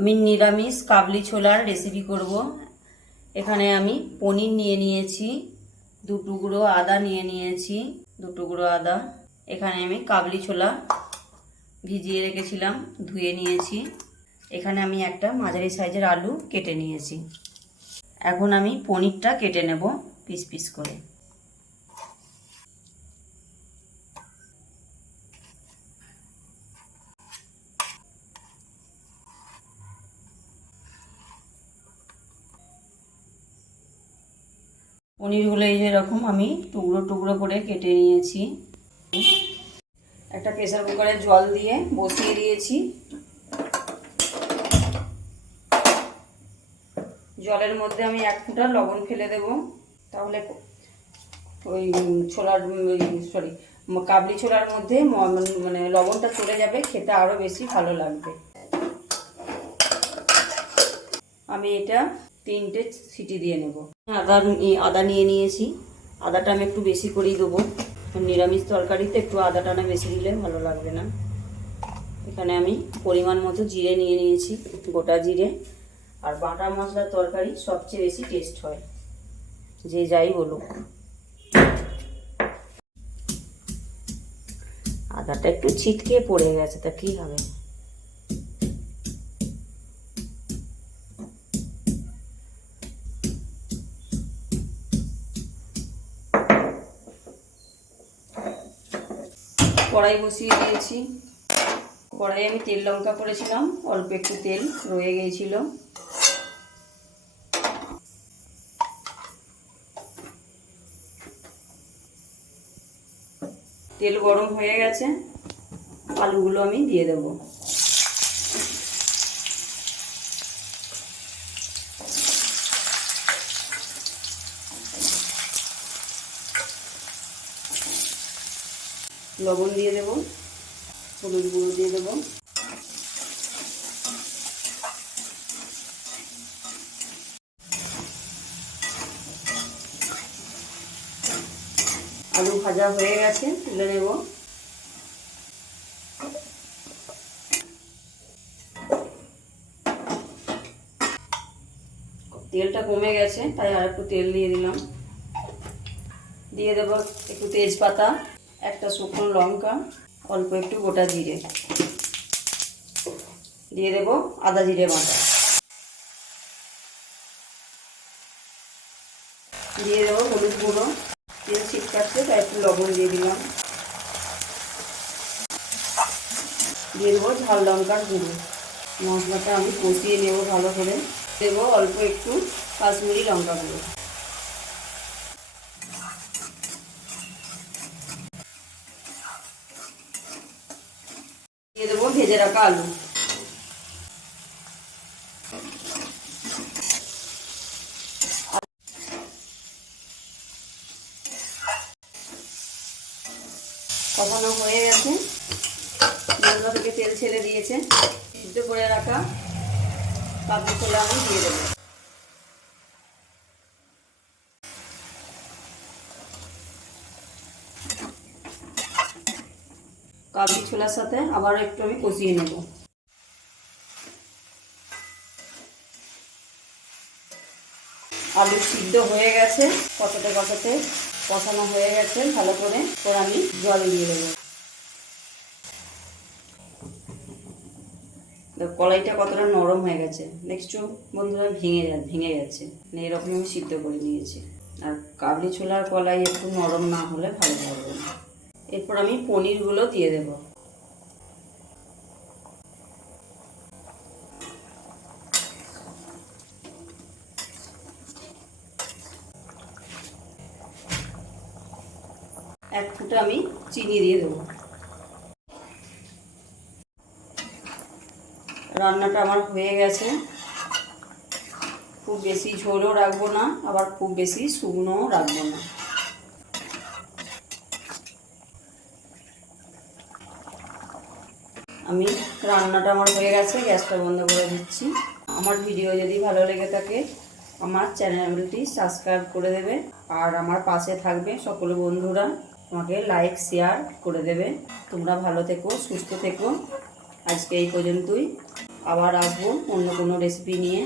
আমি নিরামিষ কাবলি ছোলার রেসিপি করব। এখানে আমি পনির নিয়ে নিয়েছি, 2 টুকরো আদা নিয়ে নিয়েছি, 2 টুকরো আদা। এখানে আমি কাবলি ছোলা ভিজিয়ে রেখেছিলাম, ধুয়ে নিয়েছি। এখানে আমি একটা মাঝারি সাইজের আলু কেটে নিয়েছি। এখন আমি পনিরটা কেটে নেব পিস পিস করে। পনিরগুলো এই যেরকম আমি টুকরো টুকরো করে কেটে নিয়েছি। একটা প্রেসার কুকারে জল দিয়ে বসিয়ে দিয়েছি। জলের মধ্যে আমি 1 ফুটা লবণ ফেলে দেব, তাহলে ওই কাবলি ছোলার মধ্যে মানে লবণটা চলে যাবে, খেতে আরও বেশি ভালো লাগবে। আমি এটা 3টে সিটি দিয়ে নেব। আদা নিয়ে নিয়েছি। আদাটা আমি একটু বেশি করেই দেবো, নিরামিষ তরকারিতে একটু আদাটা না বেশি দিলে ভালো লাগবে না। এখানে আমি পরিমাণ মতো জিরে নিয়ে নিয়েছি, গোটা জিরে। আর বাটা মশলার তরকারি সবচেয়ে বেশি টেস্ট হয়, যে যাই বলুক। আদাটা একটু ছিটকে পড়ে গেছে, তা কি হবে। কড়াই বসিয়ে দিয়েছি। কড়াই আমি তেল লঙ্কা করেছিলাম, অল্প একটু তেল রয়ে গিয়েছিল। তেল গরম হয়ে গেছে, আলুগুলো আমি দিয়ে দেব। লবণ দিয়ে দেব, হলুদ গুঁড়ো দিয়ে দেব। আলু ভাজা হয়ে গেছে, তুলে নেব। তেলটা কমে গেছে, তাই আর একটু তেল দিয়ে দিলাম। দিয়ে দেব একটু তেজপাতা, একটা শুকনো লঙ্কা, অল্প একটু গোটা জিরে। দিয়ে দেব আদা জিরে বাটা। দিয়ে দেবো হলুদ গুঁড়ো। তেল ছিটকাচ্ছে তাই একটু লবণ দিয়ে দিলাম। দিয়ে দেবো ঝাল লঙ্কার গুঁড়ো। মশলাটা আমি কষিয়ে নেব ভালো করে। দেবো অল্প একটু কাশ্মীরি লঙ্কা গুঁড়ো। দিয়ে দেবো ভেজে রাখা আলু। কষানো হয়ে গেছে, মশলা থেকে তেল ছেড়ে দিয়েছে। সিদ্ধ করে রাখা কাবলি ছোলা আমি দিয়ে দেবো। কাবলি ছোলার সাথে আবার একটু আমি কষিয়ে নেব। আলু সিদ্ধ হয়ে গেছে, কষাতে কষাতে কষানো হয়ে গেছে ভালো করে। এবার আমি জল দিয়ে দেবো। কড়াইটা কতটা নরম হয়ে গেছে দেখছো বন্ধুরা, ভেঙে যাচ্ছে। মানে এরকম আমি সিদ্ধ করে নিয়েছি। আর কাবলি ছোলার কলাই একটু নরম না হলে ভালো লাগবে না। এরপর আমি পনিরগুলো দিয়ে দেব। এক ফুটা আমি চিনি দিয়ে দেবো। রান্নাটা আমার হয়ে গেছে। খুব বেশি ঝোলও রাখবো না, আবার খুব বেশি শুকনোও রাখবো না। আমি রান্নাটা আমার হয়ে গেছে, গ্যাসটা বন্ধ করে দিচ্ছি। আমার ভিডিও যদি ভালো লেগে থাকে আমার চ্যানেলটি সাবস্ক্রাইব করে দেবে, আর আমার পাশে থাকবে সকল বন্ধুরা আমাকে লাইক শেয়ার করে দেবে। তোমরা ভালো থেকো, সুস্থ থেকো। আজকে এই পর্যন্তই। আবার আসবো অন্য কোনো রেসিপি নিয়ে।